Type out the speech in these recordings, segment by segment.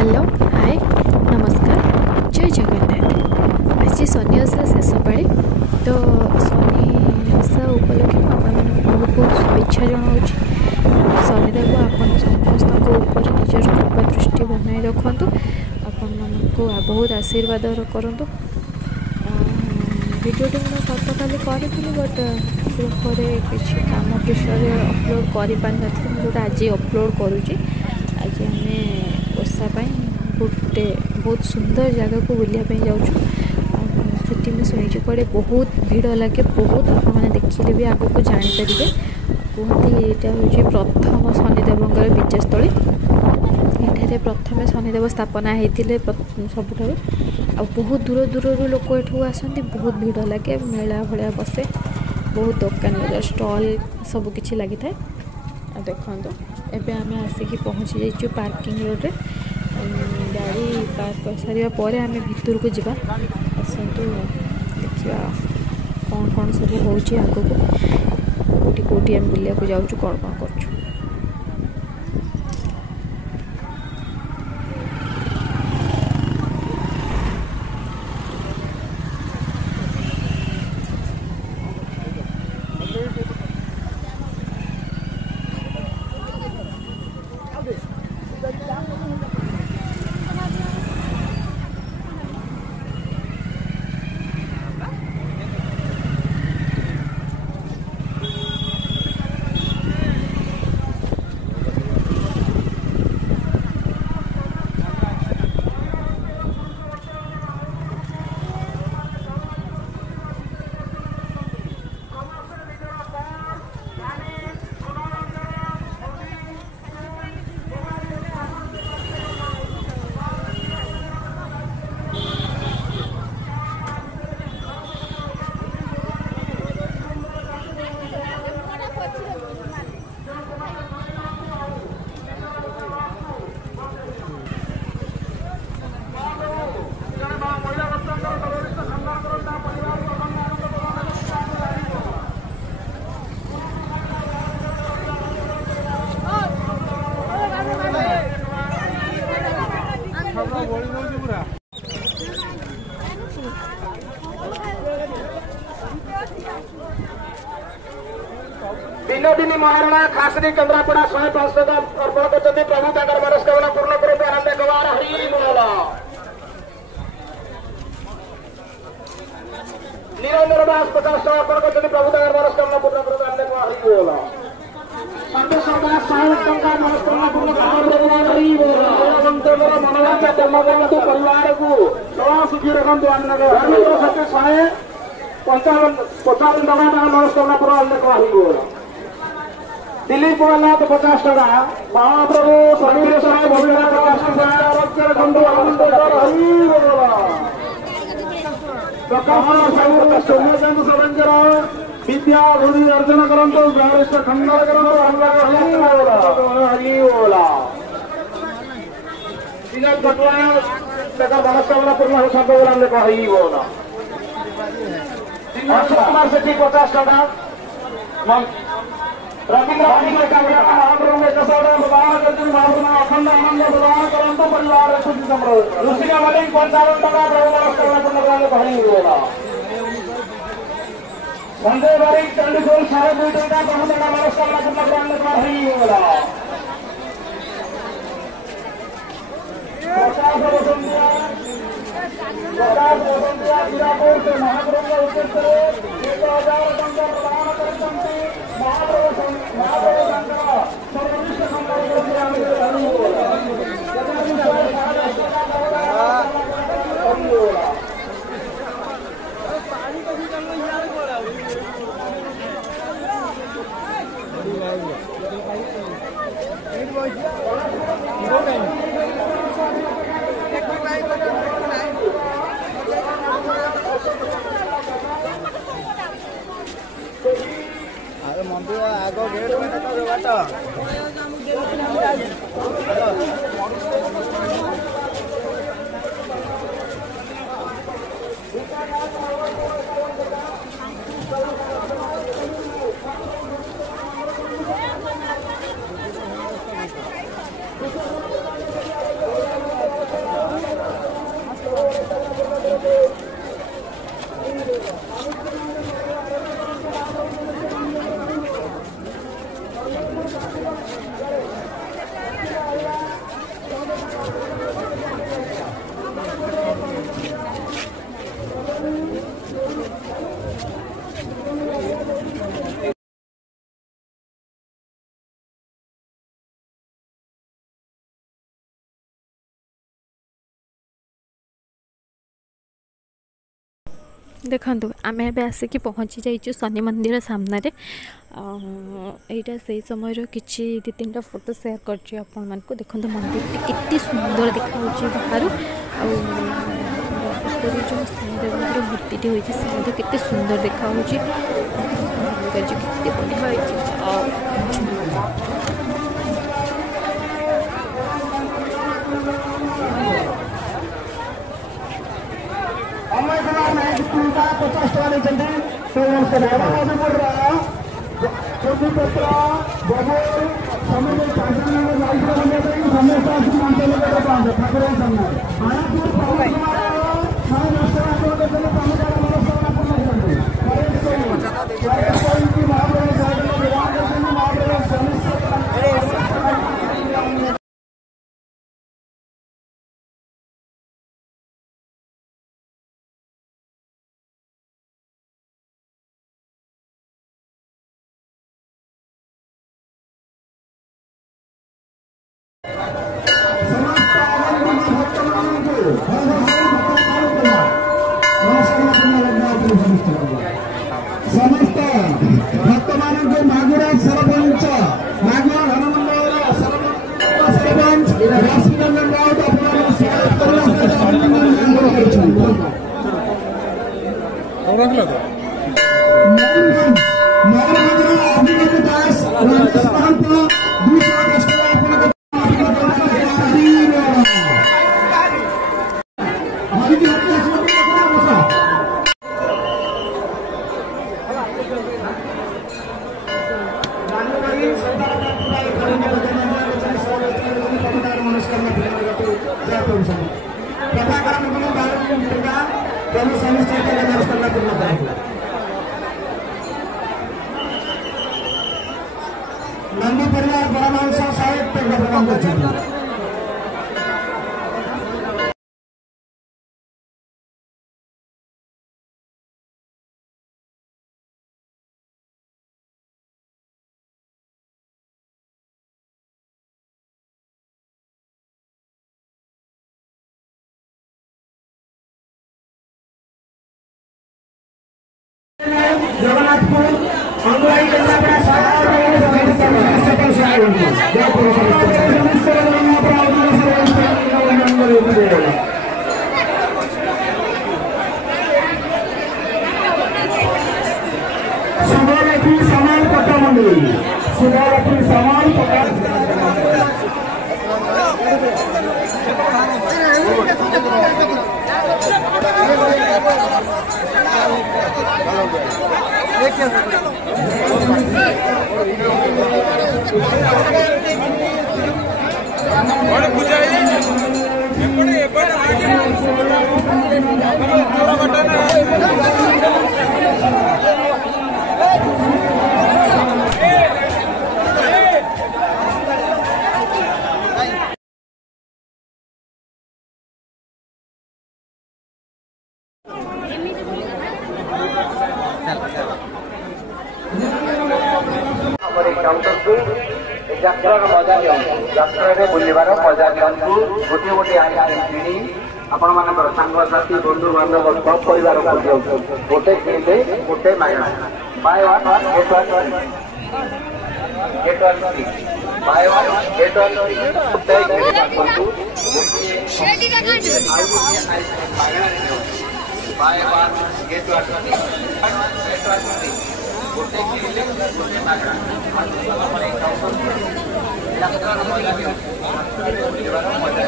Hello hi नमस्कार जय जगन्नाथ। आज शनि ओषा शेष पाड़ी तो शनि ओषा उपलक्षे बहुत बहुत शुभेच्छा जनाऊँ। शनिदेव आपण समस्त निजर कृपा दृष्टि बनाई रखु आपण को बहुत आशीर्वाद करूँ। भिडियोटी मैं गतकाली करी बट किसी काम प्रेसर अपलोड कर पारि नी जोटा आज अपलोड करुँची। आज आम ओषा गोटे बहुत सुंदर जगह को बुलायापी जाऊँ। सेठी मैं शुणी कड़े बहुत भीड़ लगे बहुत आपने देखिले भी आग को जापर कहते यहाँ हूँ प्रथम शनिदेवर विजयस्थली। एठारे प्रथम शनिदेव स्थापना होते सबुठ आ बहुत दूर दूर लोक एठू आसती। बहुत भीड़ लगे मेला भाया बसे बहुत दुकान स्टॉल सबकि लगी था। देखो एबे आम आसिक पहुँची जाइए पार्किंग रोड रे गाड़ी पार्क कर सारे आम भितर को जावा। आसतु देखा कौन कौन सब हो आगे कौटी आम बुलिया जाऊँ कौन कौन कर। विनोदिनी महाराणा खासरी केन्द्रापड़ा 105 अर्पण करते प्रभु तक मनस्कामना पूर्ण करते आनंद गवार हरि बोल। निरंजन दास 50 अर्पण करते प्रभु तक मनस्कामना पूर्ण करते आनंद गवार हरि बोल। संतोष दास 60 टंका मनस्कामना पूर्ण करते हरि बोल। मनोवांछा धर्मबंधु परिवार को सदा सुखी रखु आनंद गवार 55 टका मनस्कामना पूर्ण आनंद गवार हरि बोल। दिलीप वाला तो 50 टका महाप्रभु सर्वेश्वर भविष्य 50 टका खंडु आनंद सौम्यचंद सरंजर विद्या भूमि अर्जन करंतु ग्रामेश खंड मनस्कामना पूर्ण शब्द हरि बोल। अशोक कुमार सेठी 50 टका रविंद्र महाप्रभु अखंड आनंद प्रदान करंतु परिवार ऋषि मलिक 55 टका हरि बोल। संजय बारिक चंडीगढ़ 2.5 टका प्रभु तक मनस्कामना पूर्ण हरि बोल। प्रकाश वसंतिया हीरापुर से महाप्रभु उद्देश्य 1000 टंका प्रदान करते महाप्रभु शंकर सर्वोत्कृष्ट हरि बोल। मंदिर आग गेट बाट देखो आम ए आसिक पहुँची जाइए शनि मंदिर सामने यहाँ से समय किसी 2-3टा फोटो सेयार कर देखो मंदिर केते सुंदर देखा बाहर जो शनिदेव मूर्ति होती केते सुंदर देखा केते बढ़िया समस्त भक्त मान मागुरा सरपंच मागुरा धनमंडल सरपंच रश्मिरंजन राउत अपना नंदी परिवार बड़ा मानसा साहित्य प्रदान कर जगन्नाथपुर अंगवाई केंद्रापड़ा सुधारती समान पट्टा मंदिर सुधारती समान पट्टा मजा यात्रा बुलवार मजा दिंतु गोटे गोटे किणी आपण मान सांगसाथी बंधु बांधव सब परिवार गोटे किणते गोटे मागणा buy one get one get one buy one get one गोटे बाय वन गेट वन गोटे किणले गोटे मागणा यात्रा मजा बुलवार मजा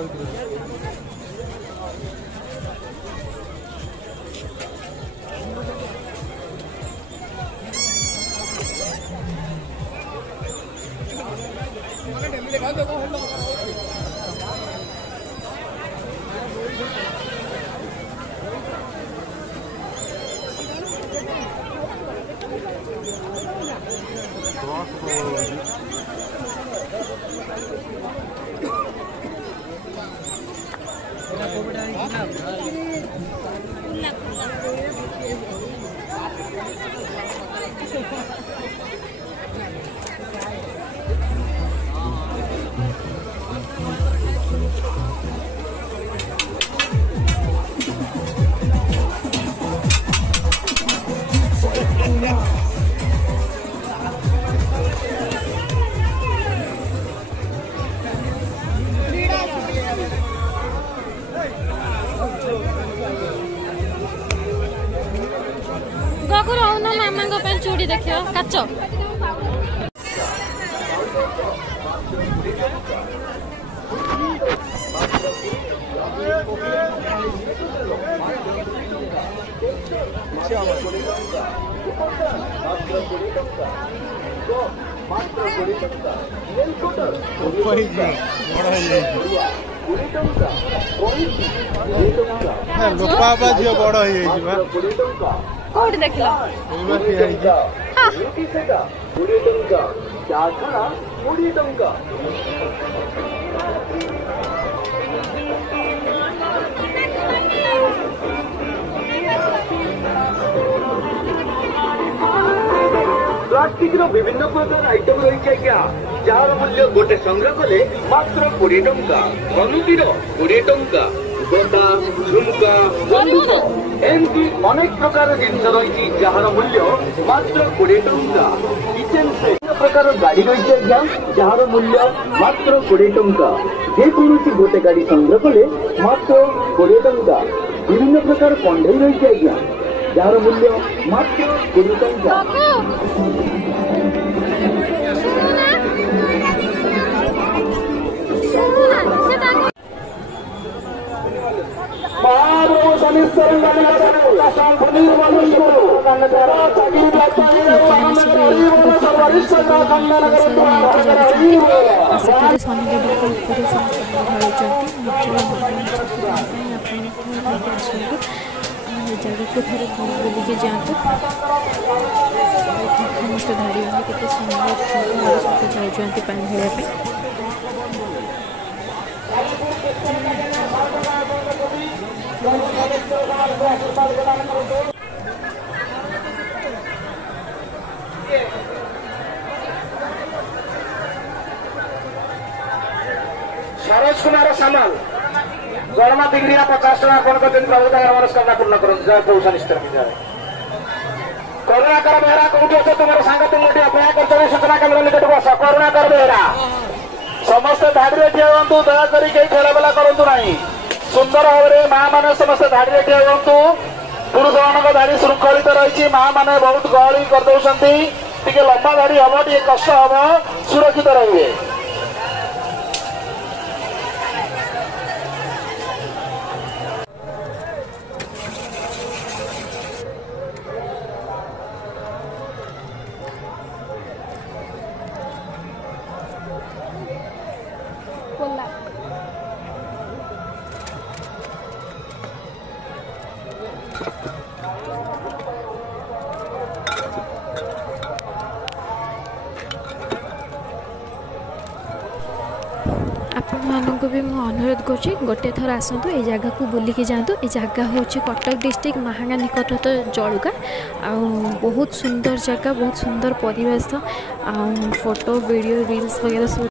मामा चूड़ी देखियो काच गोपा झील बड़ कौट देख प्लास्टिक विभिन्न प्रकार आइटम रही आज्ञा जार मूल्य गोटे संग्रह कले मात्र 20 टंका धनुटीर 20 टंका गोटा झुमका बंदूक एमती अनेक प्रकार जिनस रही जार मूल्य मात्र 20 टंका किचेन सेट प्रकार गाड़ी रही आज्ञा जार मूल्य मात्र 20 टंका जेकोसी गोटे गाड़ी संग्रह कले मात्र 20 टंका विभिन्न प्रकार कंडे रही आज्ञा जार मूल्य मात्र 20 टंका जगह को थे बुलिके जातु समस्त धाड़ी के सुंदर जाती पानी ढाई सरोज कुमार सामाल गरमा दिग्रिया 50 टका आपको दिन प्रभुता मनस्कामना पूर्ण करूँ जय पौषा निष्ठा करुणाकर बेहरा कौटी अच्छे तुम सांग तुम अपेक्षा कर सूचना केन्द्र निकट बस करुणाकर बेहरा समस्त धाड़ी ठिया हूँ दयाकोरी कहीं ठेलाबेला करूँ ना सुंदर भाव में माँ मैंने समस्त धाड़ी ठिया हूँ पुरुष मान धाड़ी श्रृंखलित रही माँ मैंने बहुत गहली करदे टे लंबा धाड़ी हम टे कष्ट हम सुरक्षित रहिए आपको भी मुझे अनुरोध करुँची गोटे थर आसतु ये जगह को बुलिकी जातु ये जगह हूँ कटक डिस्ट्रिक्ट महांगा निकट जलुका आ बहुत सुंदर जगह बहुत सुंदर परिवेश आ फोटो वीडियो रील्स वगैरह सब